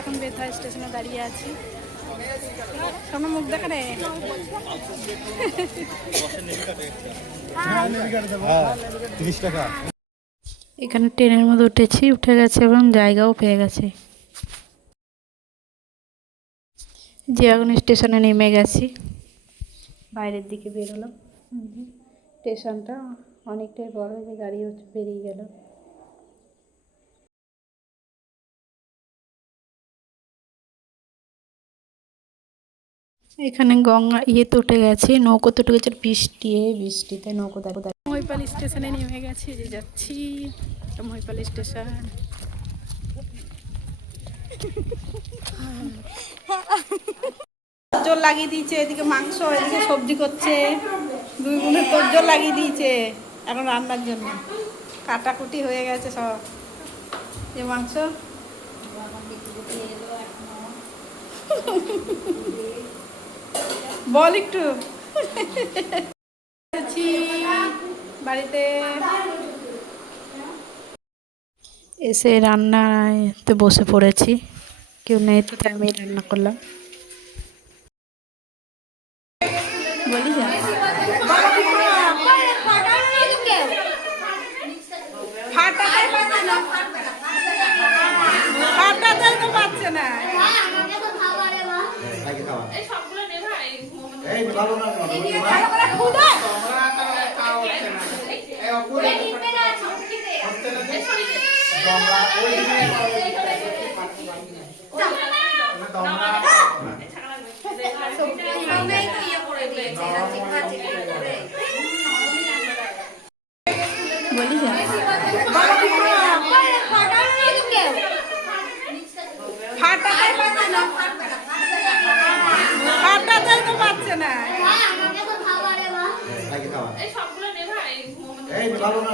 এখন বেথা স্টেশনে দাঁড়িয়ে আছি। সামনে মুখ দেখা রে। তিরিশ টাকা এখানে ট্রেনের মধ্যে উঠেছি, উঠে গেছে এবং জায়গাও পেয়ে গেছে। জিয়াগন স্টেশনে নেমে গেছি। বাইরের দিকে বেরোলাম। স্টেশনটা অনেকটাই বড় যে গাড়িও বেরিয়ে গেল। এখানে গঙ্গা ইয়েতে উঠে গেছি নৌকোতে উঠে গেছে বৃষ্টি বৃষ্টিতে নৌকো দেখো মহিপাল স্টেশনে নেমে গেছি যে যাচ্ছি এটা মহিপাল স্টেশন। তোর লাগিয়ে দিয়েছে এদিকে মাংস এদিকে সবজি করছে দুই গুণে তোর লাগিয়ে দিয়েছে এখন রান্নার জন্য। কাটাকুটি হয়ে গেছে সব। যে মাংস? বল একটু। বাড়িতে। এসে রান্নাতে বসে পড়েছি। কেউ নেই তো তাই আমি রান্না করলাম। বলি যা ফাটাতে তো পাচ্ছে না এই ভালো না বলি যা ফাটাতে পাচ্ছে না ফাটাতে তো পাচ্ছে না এই ভালো না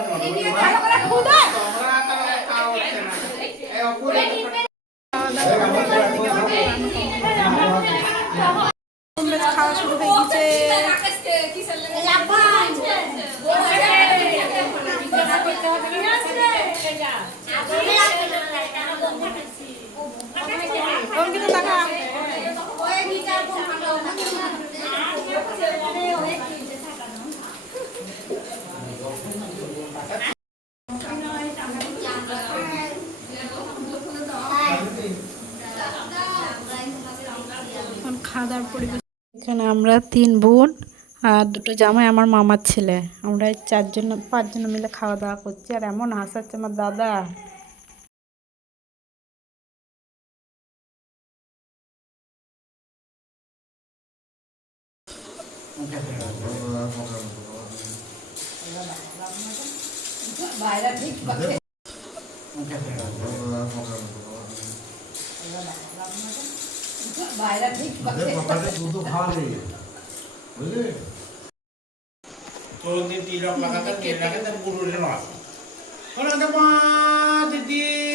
খাওয়া শুরু হয়ে গেছে টাকা খাওয়া দাওয়ার পরিবেশ। এখানে আমরা তিন বোন আর দুটো জামাই আমার মামার ছেলে। আমরা চারজন পাঁচজন মিলে খাওয়া দাওয়া করছি আর এমন হাসাচ্ছে আমার দাদা। দুধ খাওয়া দিদি তিলক লাগাতে তেল লাগাতে পুরুষের মাছ। দিদি।